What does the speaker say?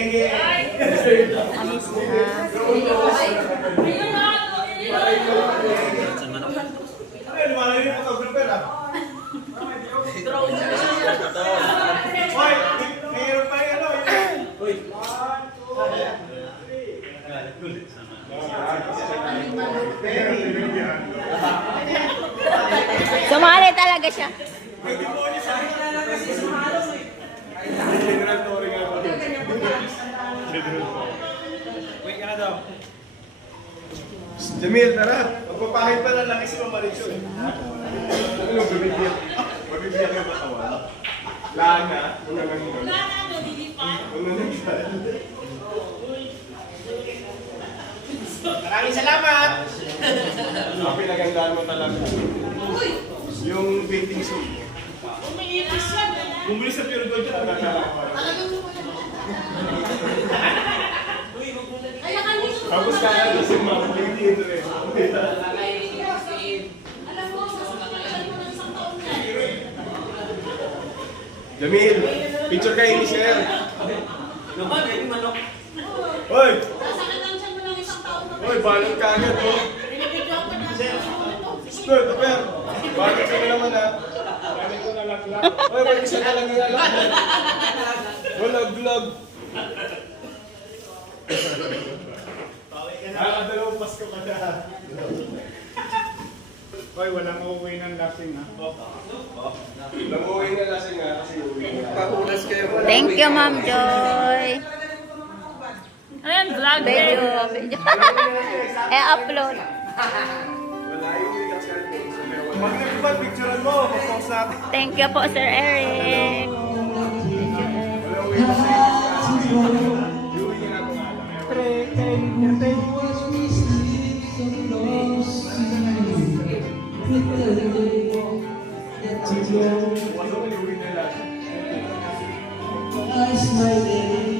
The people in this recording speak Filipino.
Amis na. Sumali talaga siya. Wait ka na daw. Jamil, tara. Magpapahid pa na lang isang Marisol. Ano, bibigyan? Mabibigyan ka ba kawan? Lana. Una lang yun. Lana, nililipan. Una lang yun. Maraming salamat! Ang pinagandaan mo talaga. Yung painting suit. Bumili sa Pure Gold dyan. Tapos kaya na si Ma'am. Painting ito rin. Jamil, picture kayo ni Sir. Hoy! Hoy, balot ka agad, oh. Sir, taper. Balot ka na naman, ha. Hoy, may isa ka lang yung alam. Vlog. Nakakadalawang Pasko ka na. Hoy, walang uuwi ng lasing ha. Nag-uwi na lasing, ha, kasi uwi na. Thank you, Ma'am Joy. Ayan, vlog Video. din. Upload. Wala yung uwi kasi. Mag-nagpad, picturean mo. Pag-post natin. Thank you po, Sir Eric. Wala uwi kasi. Uwi na natin alam. Wala uwi na lasing. I smile.